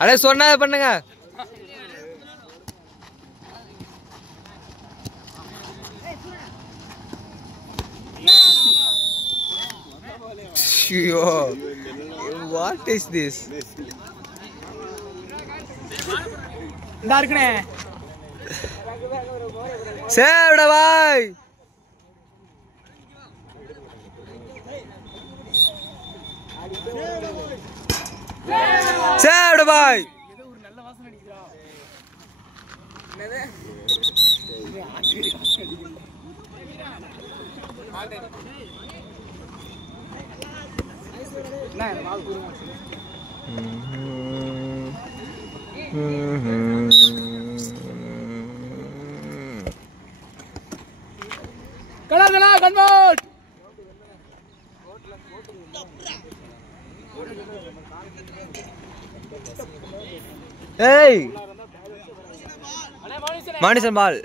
அடே சொன்னா பண்ணுங்க. What is this? Saved boy. Saved boy. Convert. Hey, Madison ball.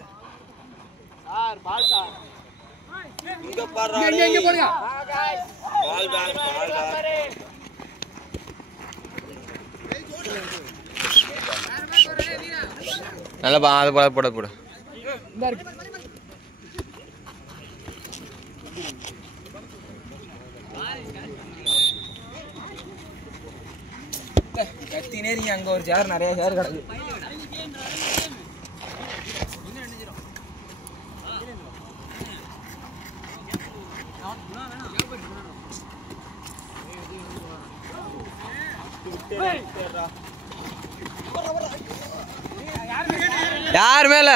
நல்ல பா அது போட போட கத்தி நேரிங்க அங்க ஒரு சேர் நிறைய சேர் கிடக்கு. யார் மேல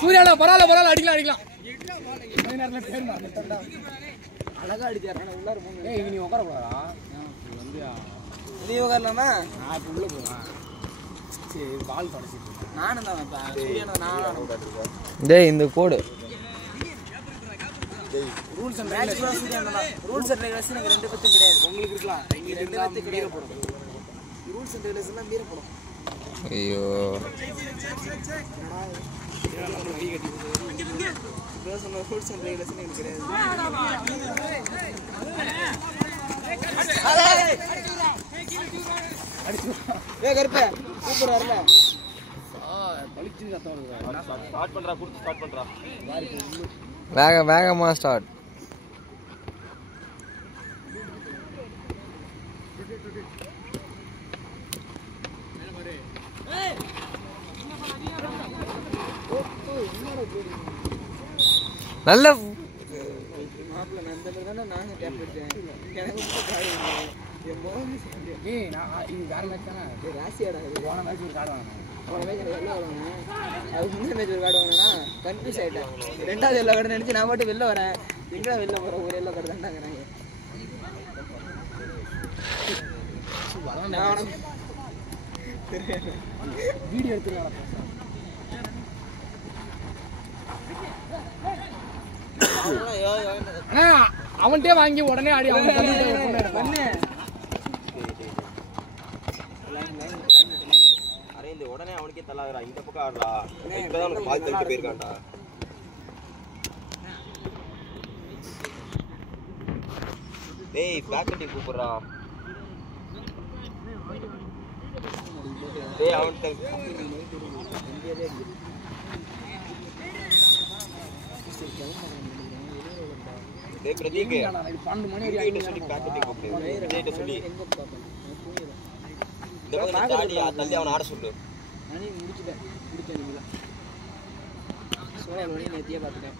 சூர்யால பரவாயில்ல அடிக்கலாம் அழகா அடிச்சாரு. நீ உட்கார கூடாதா? நீ உட்காரலாமா? நான் உள்ள போவேன். சரி பால் தொடச்சிட்டு நானும் தான் சூர்யான நானும். டேய் இந்த கோடு ரூல்ஸ் அண்ட் ரெகுலேஷன் எனக்கு ரெண்டு பத்தும் கிடையாது. உங்களுக்கு இருக்கலாம். நீங்க ரெண்டு பத்தும் கிடையாது. ரூல்ஸ் அண்ட் ரெகுலேஷன் எல்லாம் மீறப்படும். ஐயோ ரூல்ஸ் அண்ட் ரெகுலேஷன் எனக்கு கிடையாது. கருப்பே கூப்பிடுறாருல வேகமா ஸ்டார்ட். நல்ல மாப்பிள்ள அந்த மாதிரி தானே நானும் டேப் எடுத்தேன். எனக்கு இது வேற மேட்ச் தானே ராசியாடா. போன மேட்ச் ஒரு கார்டு வாங்கினேன். போன மேட்ச் வெளில வாங்கினேன். அதுக்கு முன்னே மேட்ச் ஒரு கார்டு வாங்கினா கன்ஃபியூஸ் ஆகிட்டேன். ரெண்டாவது எல்லோ கார்டு நினச்சி நான் பாட்டு வெளில வரேன். எங்கே வெளில போகிறேன்? ஒரு எல்லோ கார்டு தாண்டாங்கிறாங்க. வீடியோ எடுத்துருக்காங்க. அவன்கிட்டே வாங்கி உடனே ஆடி உடனே அவனுக்கே தள்ளாதடா. இந்த பக்கம் ஆடுறா. இப்பதான் பால் தள்ளிட்டு போயிருக்கான்டா. டேய் பேக்கெட்டி கூப்பிடுறா. டேய் அவன் டேய் பிரதீக் 12 மணி வரைக்கும் சொல்லி பேக்கெட்டி கூப்பிடு. டேய் சொல்லி இந்த பக்கம் தாடி தள்ளி அவனை ஆட சொல்லு. மணி முடிச்சிட்டேன். சோழ மணி நேத்தியே பார்த்துட்டேன்.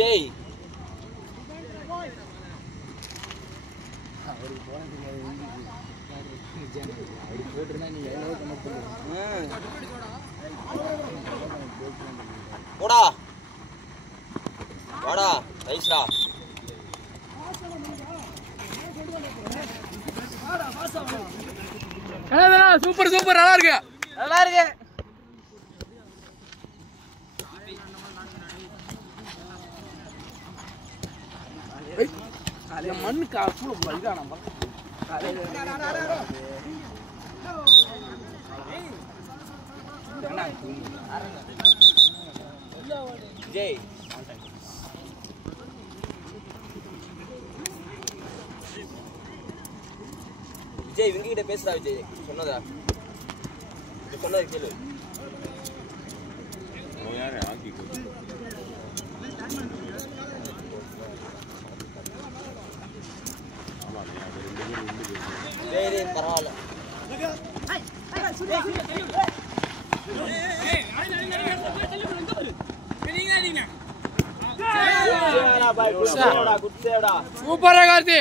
ஜெய் போடா வாடா ரைஸ்டா சூப்பர் சூப்பர் நல்லா இருக்கு நல்லா இருக்கு. மண்ணு காசு இதான விஜய் விஜய் இவங்க கிட்ட பேசுறா விஜய் சொன்னதா சொன்னது கேளு. பரவாயில்ல சூப்பரா கார்த்தி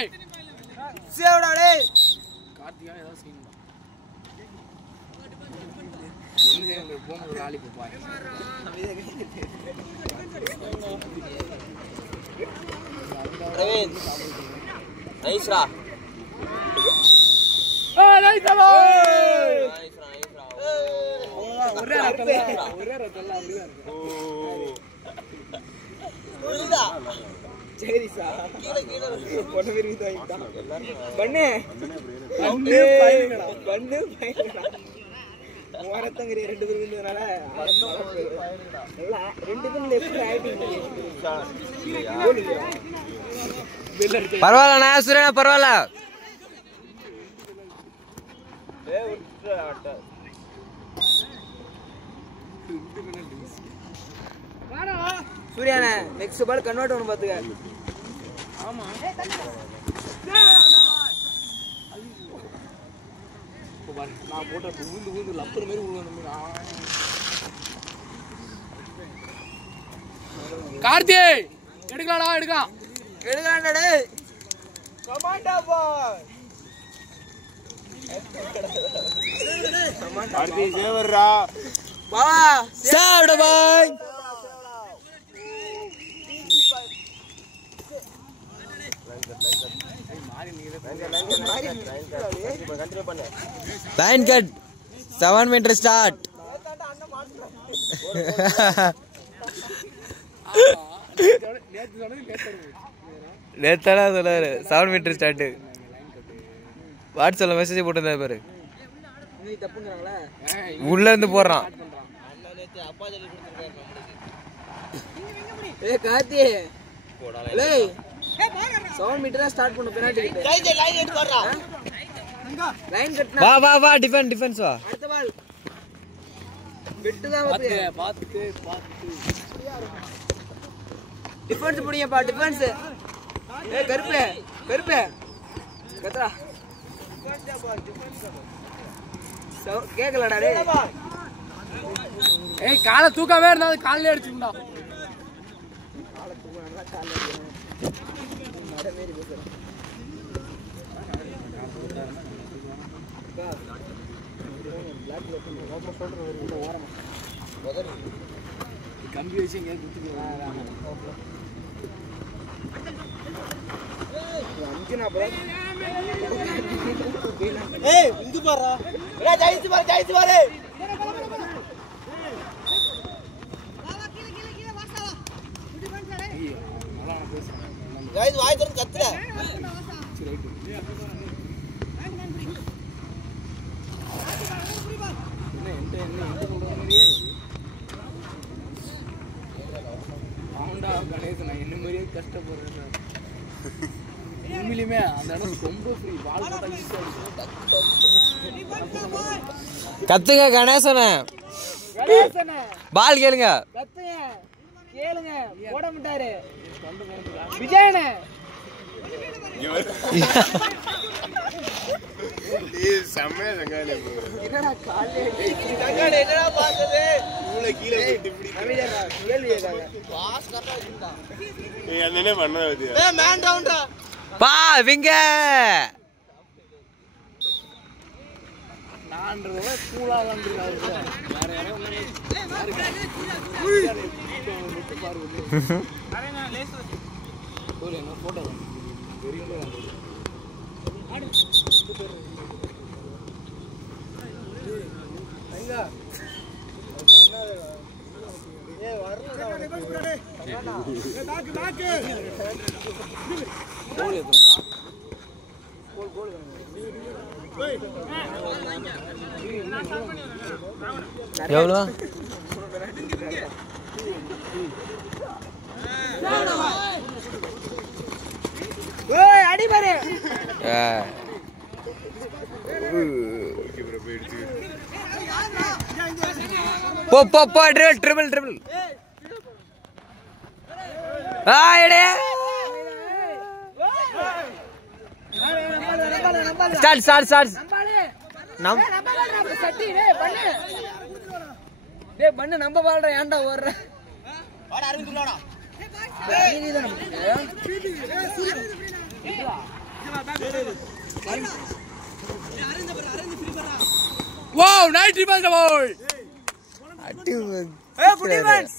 சேவடா டேய் கார்த்திகா ஏதாவது செய்யணும் போங்க ஒரு ஆளி போய் பிரவீன் நைஸ்ரா நைஸ்ரா ஒரே ரத்தல சரி சார் பொண்ணு விரிதா பண்ணு பண்ணு பண்ணு ஓரத்தங்கரி ரெண்டு பேர் இருந்ததனால ரெண்டு பேரும் லெஃப்ட் ரைட்டிங் பரவாயில்லண்ணா சூரியனா பரவாயில்ல. சூர்யாண்ணே நெக்ஸ்ட் பால் கன்வெர்ட் பண்ணு பாத்துக்க. ஆமா நான் போட்ட ஊந்து லப்பர் மாதிரி உழுவ கார்த்தி எடுக்கலாடா எடுக்கலாம் எடுக்கலாம்டா டேய் கமாண்டா பாய் கார்த்தி சேவர்ரா வா சேவ் பாய். Line cut 7 meter start. நேத்தானா சொன்னாரு 7 மீட்டர் ஸ்டார்ட். வாட்ஸ்அப்ல மெசேஜ் போட்டிருந்தாரு பாரு. நீ தப்புங்கறாங்களா உள்ள இருந்து போறான். ஏய் கார்த்தி லேய் 7 மீட்டரா ஸ்டார்ட் பண்ணு பெனால்டி கிட்ட. டேய் லைன் எடுத்து வரடா. லைன் கட்னா வா வா வா டிஃபென்ஸ் வா. அடுத்த பால் விட்டுதான் வந்து பாத்து டிஃபென்ஸ் புடிங்கப்பா டிஃபென்ஸ். ஏய் கருப்பு கத்ரா கேக்கலடா டேய். ஏய் காலை தூக்கவே இருந்தா கால்ல அடிச்சுடா காலை தூக்குறா கால்ல அடிச்சு நட மேரி பேசுற. பிளாக் லெஃப்ட் ஓபன் ஷோல்டர் ஒரு ஓரமா கம்பி வச்சு எங்க குத்திடுவாங்க. ஏய் இங்க பாறா ஏய் ஜெயிச்சு பாரு ஜெயிச்சு பாரு. ஜெயிச்சு வாய் திறந்து கத்துற. கணேசன் என்ன மாதிரியே கஷ்டப்படுறேன் உண்மையிலுமே அந்த இடம் ரொம்ப ஃப்ரீ பால் கத்துங்க கணேசன பால் கேளுங்க கத்துங்க கேளுங்க போட மாட்டாரு விஜயனே என்னடா காலே என்னடா பாக்குது இவ்வளவு கீழே போயிட்டு இப்படி கேள்வி கேட்காங்க பாஸ் கரெக்டா வச்சிருந்தா. ஏய் என்னனே பண்ணாது ஏய் மேன் ரவுண்டா பா விங்க நான்றத கூலா வந்துருக்காரு வேற யாரோ போட்டோ எவ்வளோ அடிபாரு போ போ போ ட்ரிபிள் ட்ரிபிள் ஸ்டார்ட் பண்ணு நம்ம பாடுற ஏன்டா ஓடுற Wow, 90 balls boy. Hey, Putti Vans.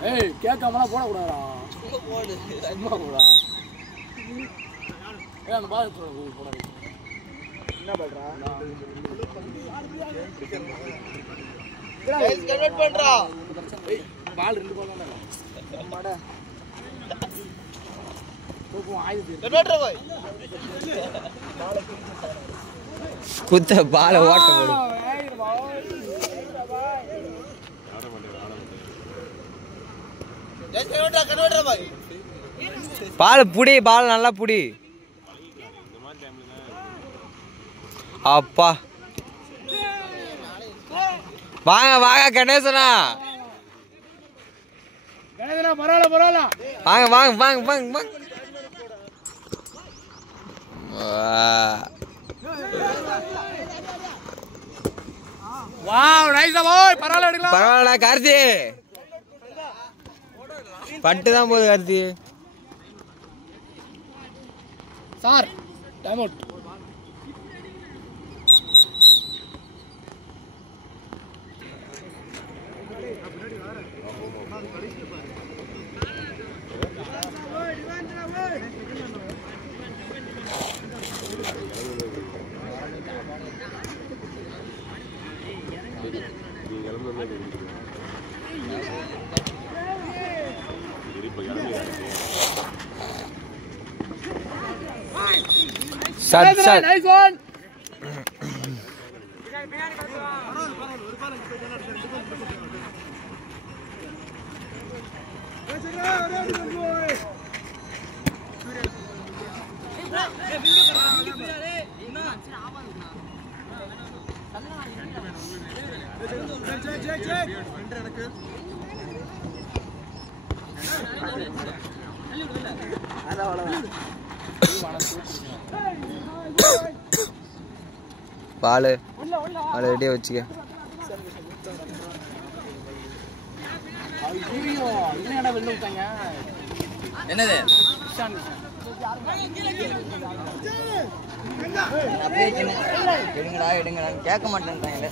Hey, கேட்காமல போட கூடாதா? போடு. சும்மா போடா. ஏய் அந்த பால் போடா. என்ன பண்றா? கைஸ் கன்வெர்ட் பண்றா. ஏய் பால் ரெண்டு பால் தானே. அம்மாடா. போகு ஆயுது. கன்வெர்ட் போய். குத்த பால ஓட்ட போடு கன்வெர்ட் போய். பால் புடி பால் நல்லா புடி அப்பா வாங்க வாங்க கணேசனா பரவாயில்ல வாங்க வாங்க வாங்க வாங்க வாங்க வாவ் நைஸ் பாய் பரவாயில்ல எடுக்கலாம் பரவாயில்ல கார்த்தி பட்டு தான் போகுது Karthi sir time out Shot, shot. Nice one. Balu Balu ரெடியாக வச்சுக்க என்னது அப்படியே எடுங்கடா எடுங்கடா கேட்க மாட்டேன்ட்டாங்க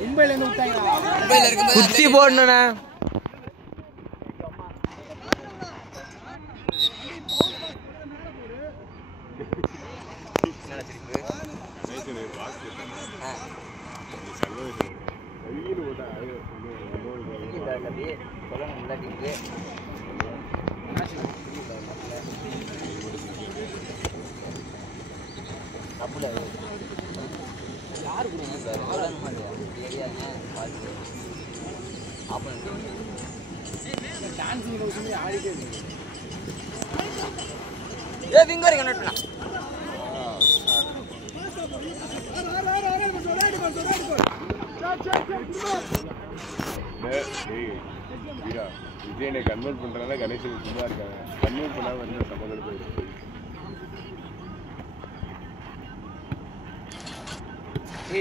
மும்பைல இருந்து விட்டாங்க குத்தி போடணுண்ணே விஜயனை கன்வெர்ட் பண்றதுனால கணேசன் சும்மா இருக்காங்க கன்வெர்ட் பண்ணாம வந்து சம்மந்தம் போயிருக்கு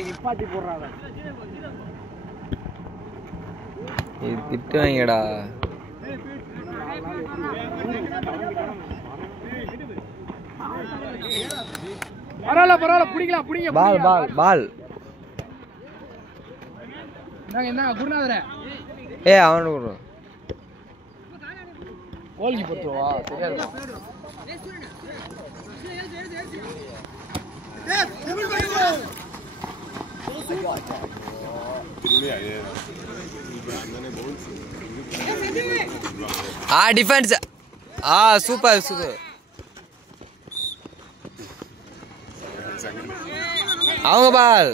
நிப்பாட்டி போடுறாங்க திட்டு வாங்கடா பரவாயில்ல பிடிக்கலாம் பிடிங்க பால் பால் பால். என்ன குருநாதரே அவனுக்கு கொடு. கோல்கி போட்டுருவா தெரியாது. டிஃபென்ஸ். Super super. அவங்க பால்.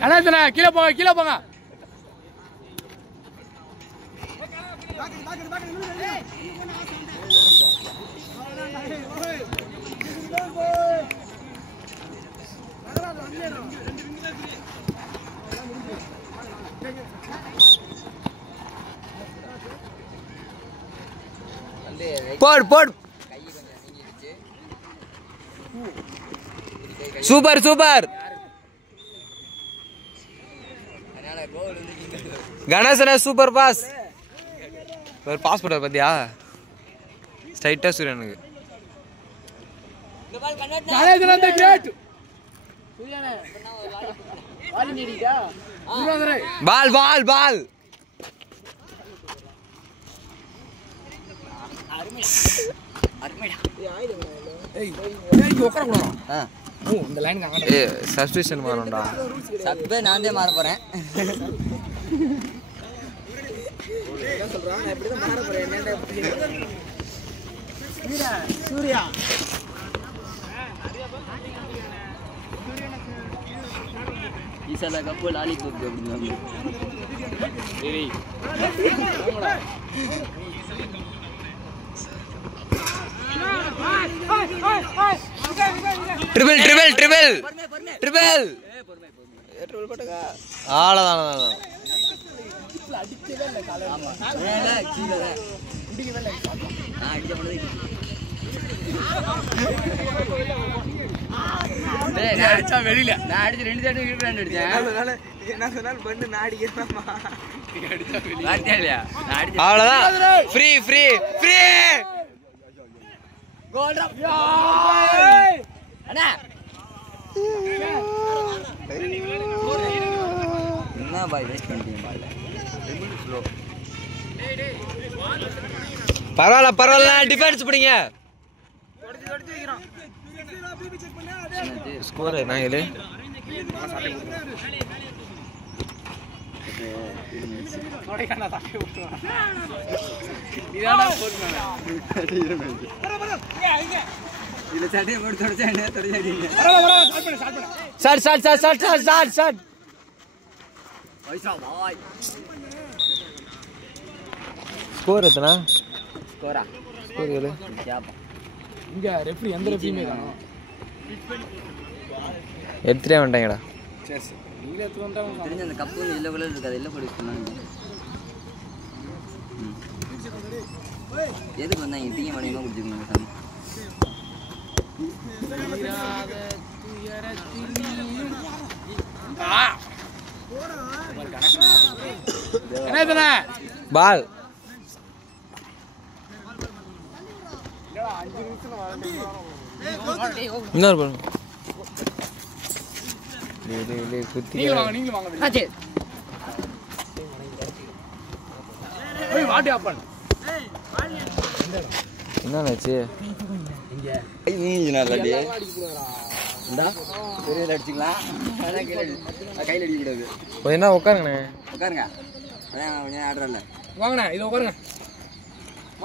கணேசனா கீழே போங்க. போடு. Super super. கணேசனா சூப்பர் பாஸ். ஒரு பாஸ் போட்டார் பாத்தியா? ஸ்ட்ரைட்டா சூரியனுக்கு. Ball ball ball. சப்ஸ்டியூஷன் மாறணும்டா. நான் மாற போறேன். சூர்யா ஈசால கப்பு லாலிபாப் அப்படிங்க. Triple triple triple triple. அவ்வளோதான். வெளியில நான் அடிச்சு 2 தடவை ரன் அடிச்சேன். அவ்வளோதான். Free free free. என்ன பாய் வேஸ்ட் பண்ணிட்டீங்க பால்ல. பரவாயில்ல டிஃபென்ஸ் பிடிங்க. ஸ்கோர் நாங்களே ஸ்கோர் எத்தனை? ஸ்கோரா ஸ்கோர் எவ்வளோ? இங்க ரெஃப்ரி எந்த ரெஃப்ரியுமே காணோம். எடுத்துட்டே வந்துட்டாங்கடா. நீங்களே எடுத்து வந்தாங்க. தெரிஞ்ச அந்த கப்பு எல்லோ கலர் இருக்கு, அது எல்லோ போட்டு சொன்னாங்க. எதுக்கு வந்தாங்க? டீ மணியமாக குடிச்சிருந்தாங்க சாமி. பால் இன்னொரு பால். குத்தி என்னாச்சு? அடிச்சுக்கலாம், கையில் அடிக்கக்கூடாது. என்ன உட்காருங்கண்ணே, உட்காருங்க. அதான் ஆடுறல வாங்கண்ணா, இது உட்காருங்க.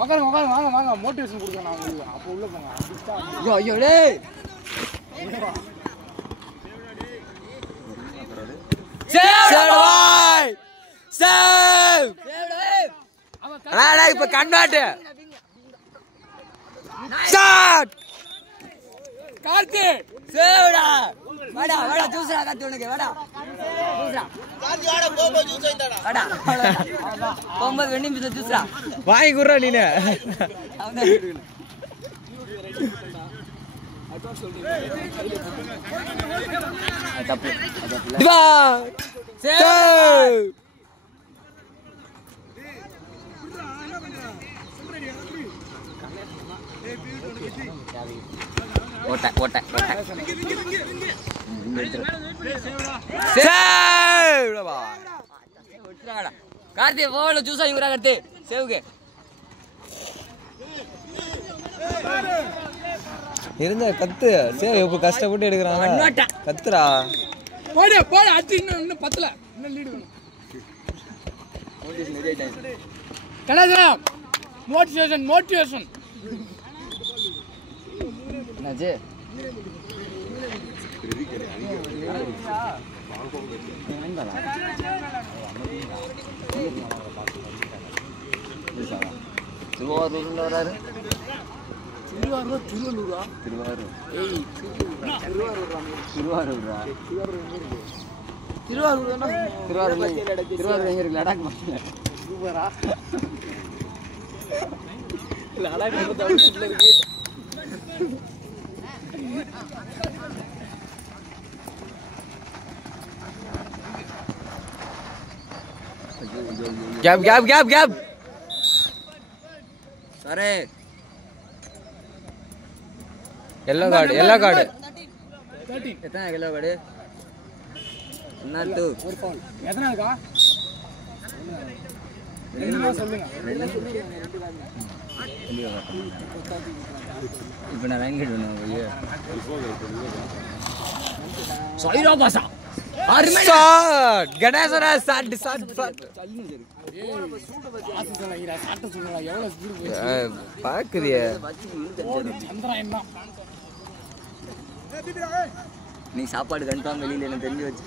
உட்காருங்க உட்காருங்க, வாங்க வாங்க, மோட்டிவேஷன் கொடுக்குறேன் நான் உங்களுக்கு. அப்போ உள்ள போங்க. ஐயோ ஐயோ டேய், இப்ப கன்வெர்ட் ஷாட் கார்த்தி சேவடா வாடா வாடா ஜூஸ்ரா காத்து உனக்கு வாடா ஜூஸ்ரா காத்து வாடா போம்போ ஜூஸ் ஐந்தாடா வாடா போம்போ வெண்ணி மிஸ் ஜூஸ்ரா வாங்கி குறா நீனே தப்பு வா சேவ் ஓட்ட ஓட்ட ஓட்ட சேவ் வா விட்டுறாங்கடா கார்த்தி போல ஜூஸ் வாங்கி குறா கார்த்தி சேவுக்கு இருங்க கத்து சேவ் இப்ப கஷ்டப்பட்டு எடுக்கறாங்க கத்துடா போடு போடு அடி இன்னும் பத்தல இன்னும் லீடு வேணும் கணேசனா மோட்டிவேஷன் மோட்டிவேஷன் என்னாச்சு திருவாரூர்ல வராரு திருவாரூரா திருவாரூர் ஏய் திருவாரூரா திருவாரூர் எங்க இருக்கு லடாக் பக்கத்துல சூப்பரா லடாக் பக்கத்துல இருக்கு கேப் கேப் கேப் கேப் சரே எல்லோ கார்டு எல்லோ கார்டு 13 எத்தனை கிலோ கார்டு என்ன ஒரு பவுன் எத்தனை இருக்கா ரெண்டுமா சொல்லுங்க இப்போ நான் வாங்கிடுவேன் ஐயோ சொல்லிரா பாசா ஷாட் கணேசனா ஷாட் ஷாட் ஷாட் ஆசிஸ்ல ஈரா சாட்ட சொல்லுடா எவ்வளவு ஸ்பீட் போச்சு பாக்குறியே ஓடி சந்திரன் தான் நீ சாப்பாடு கன்ஃபார்ம் வெளியில என்ன தெரிஞ்சு வச்சு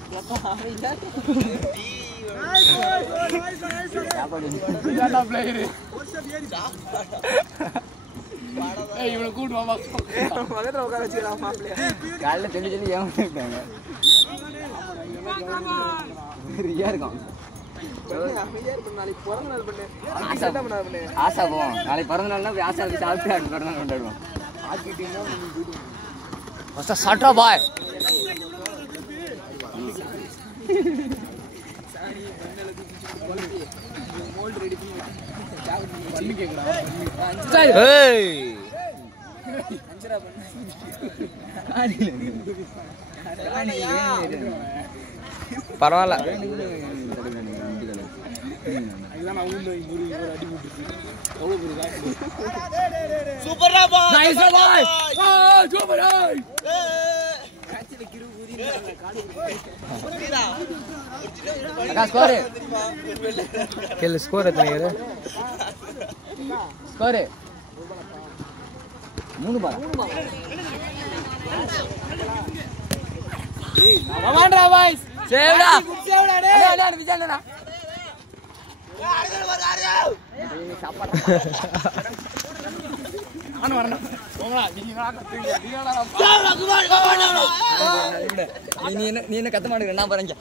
சாப்பாடு இதாடா பிளேயர் ஏய் இவனை கூட்டு வா பக்கத்துல உட்கார வச்சிரா மாப்ள காலைல தெளி தெளி ஏமாத்திட்டாங்க ரியா இருக்கான் ஆசா போவோம் நாளைக்கு பிறந்த நாள்னா போய் ஆசா போய் சாப்பிட்டு பிறந்த நாள் கொண்டாடுவோம் சாட்டா பாய் பரவாயில்ல சூப்பரா பாய் நைஸ் பாய் சூப்பர் பாய் ஸ்கோர் கேளு ஸ்கோர் எத்தனை இருக்கு ஸ்கோர் 3 பால் கமாண்டா பாய்ஸ் சேவடா சேவடா டேய் அட அட விஜயண்ணா நான் வரணும் போங்கடா நீ என்ன கத்த மாட்டேங்க நான் பாருங்க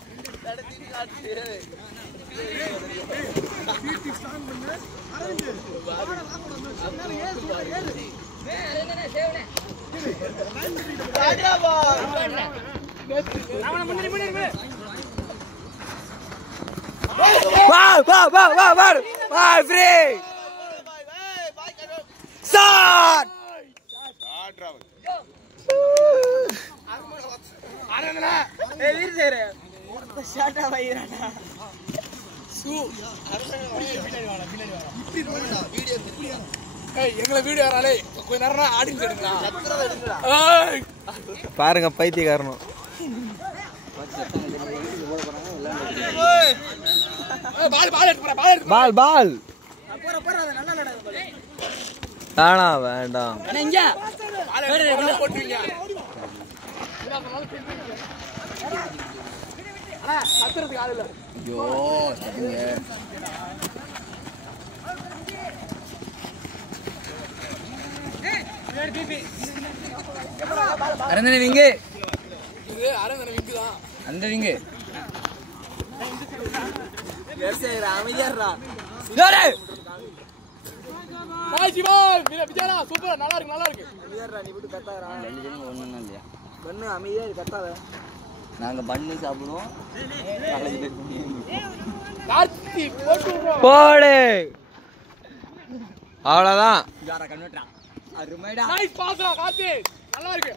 Wow, wow, wow, wow, wow, wow, free! Shot! எங்களை வீடியோ வராலே கொஞ்ச நேரம் ஆடிச்சு எடுக்கலாம் பாருங்க பைத்தியக்காரனும் பால் பால் வேணாம் வேண்டாம் அரந்தன விங்கு இது அரந்தன விங்கு தான். அந்த விங்கு அமைதியாடுறா. விஜயனா சூப்பர், நல்லா இருக்கு நல்லா இருக்கு. அமைதியாடுறா, நீ விட்டு கத்தாதடா. ஒண்ணும் இல்லையா பண்ணு அமைதியா இரு, கத்தாத. நாங்க பண்ணு சாப்பிடுவோம் கார்த்தி போட்டு விடுறோம். போடு அவ்வளவுதான். நைஸ் பாஸ்டா கார்த்தி, நல்லா இருக்கு.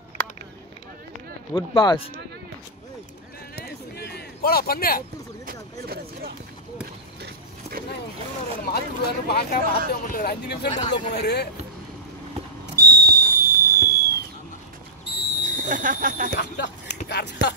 Good boss. போடா பண்ணு. மாத்து பார்க்காம மாத்த மாட்டாரு. 5 நிமிஷம் உள்ள போனாரு. கரெக்டா